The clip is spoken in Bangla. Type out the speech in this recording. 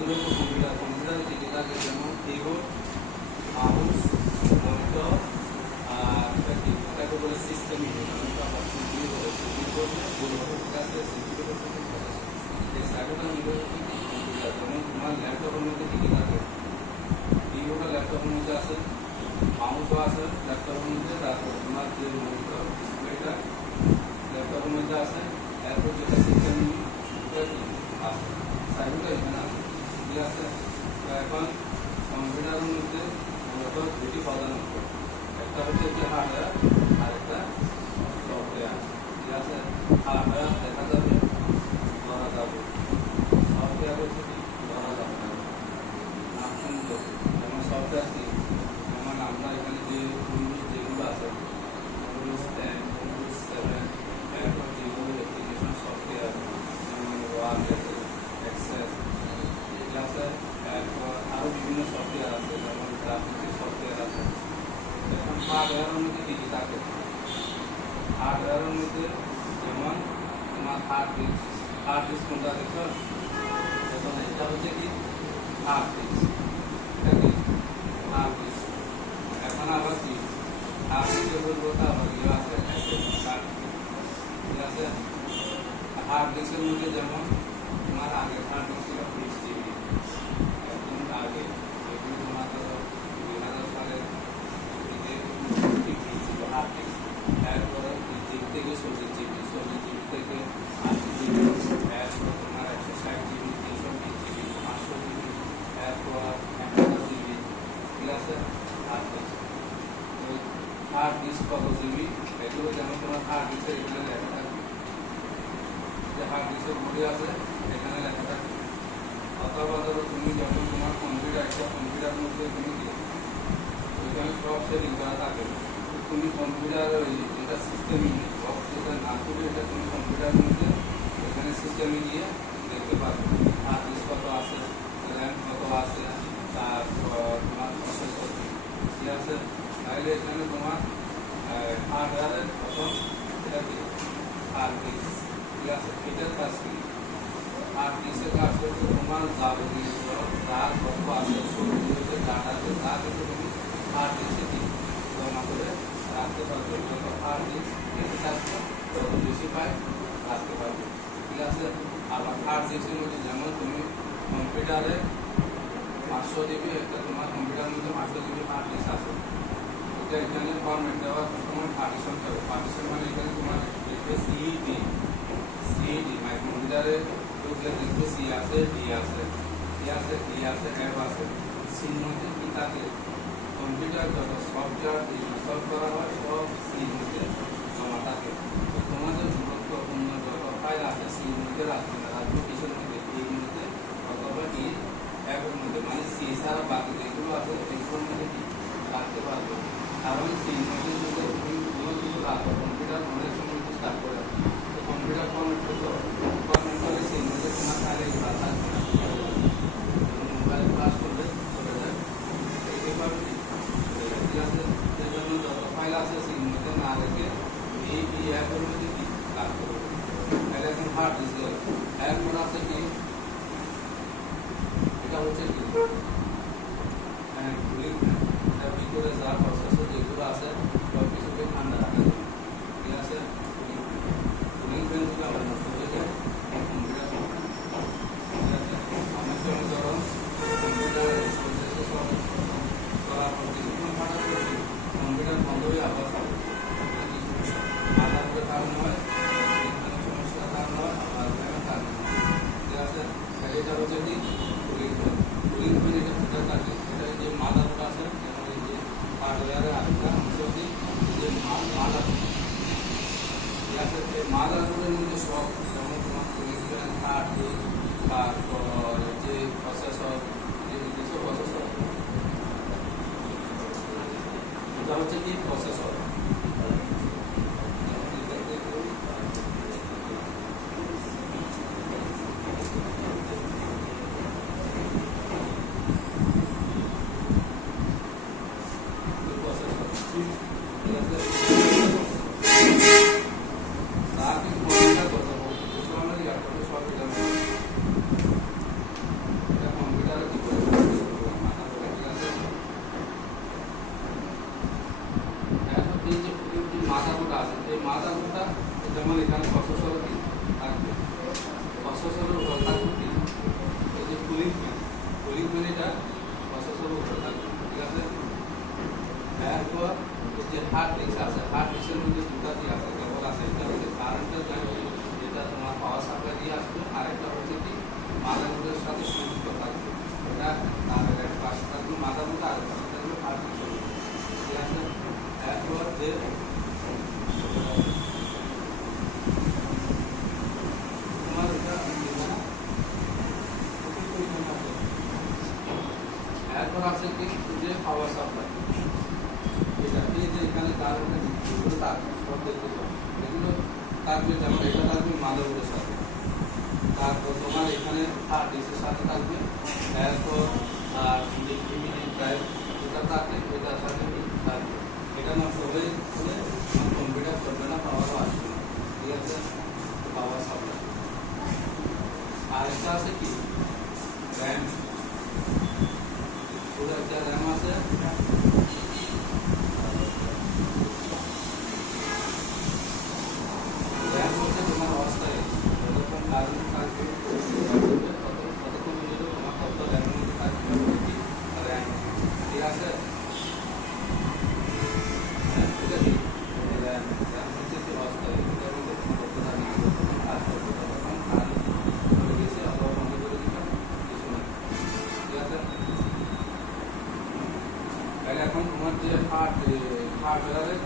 এগুলো হলো কম্পিউটার। কম্পিউটারে কি কি থাকে? যেমন কিবোর্ড, মাউস, মনিটর, আর এটাকে বলে সিস্টেম ইউনিট। আমরা সিপিইউ বলে, সিপিইউ বলতে মূলত ঠিক আছে, সিপিইউ হচ্ছে প্রসেসর। এই সাইডটা মিলে কম্পিউটার। যেমন তোমার ল্যাপটপের মধ্যে কি কি থাকে? কিবোর্ড ল্যাপটপের মধ্যে আছে, মাউসও আছে ল্যাপটপের মধ্যে, তারপর তোমার যে মনিটর ডিসপ্লেটা ল্যাপটপের মধ্যে আছে, এরপর যেটা সিস্টেম আছে সাইডটা এখানে আছে, ঠিক আছে। তো এখন কম্পিউটারের মধ্যে মূলত দুটি উপাদান আছে, একটা হচ্ছে যে হার্ডওয়্যার আর একটা সফটওয়্যার, ঠিক আছে। হার্ডওয়্যার দেখা যাবে, ধরা যাবে, সফটওয়্যার হচ্ছে কি ধরা যাবে না, নাম শুনতে। যেমন সফটওয়্যার কি? যেমন আমরা এখানে যে উইন্ডোজ যেগুলো আছে, উইন্ডোজ 10, উইন্ডোজ 7, এরপর যেগুলো অ্যাপ্লিকেশন সফটওয়্যার, যেমন ওয়ার্ড, এক্সেল, ঠিক আছে। এরপর আরও বিভিন্ন সফটওয়্যার আছে, যেমন গ্রাফিক্সের সফটওয়্যার আছে। এখন হার্ডওয়্যারের মধ্যে কী কী থাকে? হার্ডওয়্যারের মধ্যে যেমন তোমার হার্ড ডিস্ক কোনটা দেখো? এখন এটা হচ্ছে কি হার্ড ডিস্ক, এটা কি হার্ড ডিস্ক। এখন আবার কি হার্ড ডিস্কের পরিবর্তে আবার ইয়ে আছে হার্ড, ঠিক আছে। হার্ড ডিস্কের মধ্যে যেমন তোমার আগে হার্ড ডিস্ক ছিল 20 জিবি, একদম আগে যেগুলো তোমার ধরো 2000 সালে ছিল হার্ড ডিস্ক। এরপরে 20 জিবি থেকে 40 জিবি, 40 জিবি থেকে 80 জিবি, এরপর তোমার 160 জিবি, 320 জিবি, 500 জিবি, এরপর 1000 জিবি, ঠিক আছে। হার্ড ডিস্ক, ওই হার্ড ডিস্ক কত জিবি এগুলো যেমন তোমার হার্ড ডিস্কের এখানে লেখা থাকবে, যে হার্ড ডিস্কের বডি আছে এখানে লেখা থাকবে। অথবা ধরো তুমি যখন তোমার কম্পিউটার, একটা কম্পিউটার মধ্যে তুমি ওইখানে সব সেটিং করা থাকে, তুমি কম্পিউটার যেটা সিস্টেমে বক্স যেটা না করে এটা তুমি কম্পিউটারের মধ্যে এখানে সিস্টেমে গিয়ে দেখতে পারবে হার্ড ডিস্ক কত আছে, র্যাম কত আছে, তারপর তোমার প্রসেসর, ঠিক আছে। তাহলে এখানে তোমার হার্ডওয়্যারের প্রথম এটা কি হার্ড ডিস্ক, ঠিক আছে। এটার কাজ কি? হার্ড ডিস্কের কাজ করতে তোমার যাবতীয় যা তথ্য আছে, ছবি হচ্ছে, ডাটা আছে, যা কিছু তুমি হার্ড ডিস্কে কি জমা করে রাখতে পারবে। যত হার্ড ডিস্ক বেশি থাকবে তত বেশি পাই রাখতে পারবে, ঠিক আছে। আবার হার্ড ডিস্কের মধ্যে যেমন তুমি কম্পিউটারে 500 জিবি, একটা তোমার কম্পিউটারের মধ্যে 500 জিবি হার্ড ডিস্ক আছে, এটা এখানে ফরম্যাট দেওয়ার সময় পার্টিশন করবে। পার্টিশন মানে এখানে তোমার লিখবে সিডি, সিডি মানে কম্পিউটারে ঢুকলে দেখবে সি আছে, ডি আছে, ডি আছে, ডি আছে, এফ আছে। সির মধ্যে কি থাকে? কম্পিউটার যত সফটওয়্যার ইনস্টল করা হয় সব সির মধ্যে জমা থাকে। তো তোমাদের গুরুত্বপূর্ণ যত ফাইল আছে সির মধ্যে রাখবে না, রাখবে কিসের মধ্যে? এর মধ্যে অথবা কি অ্যাপের মধ্যে, মানে সি ছাড়া বাকি যেগুলো আছে এগুলোর মধ্যে কি রাখতে পারবে। কারণ সির মধ্যে যদি তুমি কোনো কিছু রাখো, কম্পিউটার অনেক সময় স্টার্ট করে, তো কম্পিউটার ফরম্যাট করে সির মধ্যে তোমার ফাইলে এগুলো থাকবে না, মোবাইল ক্লাস করবে চলে যায় এইভাবে, ঠিক আছে। সেই জন্য যত ফাইল আছে সির মধ্যে না রেখে এই অ্যাপের মধ্যে কি কাজ করবে। তাহলে এখন হার্ড ডিস্ক এরপর আছে কি, এটা হচ্ছে কি কুলিং ফ্যান। এটার ভিতরে যা প্রসেসর যেগুলো আছে সব কিছুকে ঠান্ডা রাখার জন্য, ঠিক আছে। কুলিং ফ্যান যদি আমরা নষ্ট হয়ে যায় কম্পিউটার, ঠিক আছে। অনেক সময় ধরো কম্পিউটার করার পর কিছুক্ষণ ঠান্ডা করছি, কম্পিউটার বন্ধ হয়ে আবার আলাদা করে কারণ হয়, সমস্যার কারণ হয়, আবার ফ্যানের কারণ হয়, ঠিক আছে। এটা হচ্ছে কি কুলিং ফ্যান। কুলিং ফ্যান এটা কোথায় থাকে? এটা যে মাদারবোর্ড আছে, যেমন এই যে হার্ডওয়্যারের আরেকটা অংশ কি যে মাদারবোর্ড, ঠিক আছে। এই মাদারবোর্ডের মধ্যে সব যেমন তোমার কুলিং ফ্যান, হার্ড ডিস্ক, তারপর যে প্রসেসর, যে কিছু প্রসেসর, এটা হচ্ছে কি প্রসেসর। এরপর আছে কি যে পাওয়ার সাপ্লাই, এটা এই যে এখানে তার এগুলো তার সব দেখতে পাবো, এগুলো থাকবে, যেমন এটা থাকবে মাদারবোর্ডের সাথে, তারপর তোমার এখানে হার্ড ডিস্কের সাথে থাকবে, এরপর আর ইমিডিয়েট ড্রাইভ এটা থাকে, এটার সাথে থাকবে, এটা নষ্ট হয়ে হলে কম্পিউটার চলবে না, পাওয়ারও আসবে না, ঠিক আছে, পাওয়ার সাপ্লাই। আর একটা আছে কি র্যাম, পুরো একটা র্যাম আছে, র্যাম হচ্ছে তোমার অস্থায়ী, যতক্ষণ কারেন্ট থাকবে ততক্ষণ পর্যন্ত তোমার তত র্যামের মধ্যে থাকবে কি র্যাম, ঠিক আছে, হ্যাঁ ঠিক আছে, র্যাম র্যাম হচ্ছে কি অস্থায়ী, এটার মধ্যে তোমার তত থাকবে যতক্ষণ কাজ করবে, ততক্ষণ কারেন্ট চলে গেছে অথবা বন্ধ করে দিলাম, কিছু না, ঠিক আছে। তাহলে এখন তোমার যে হার্ডওয়্যারের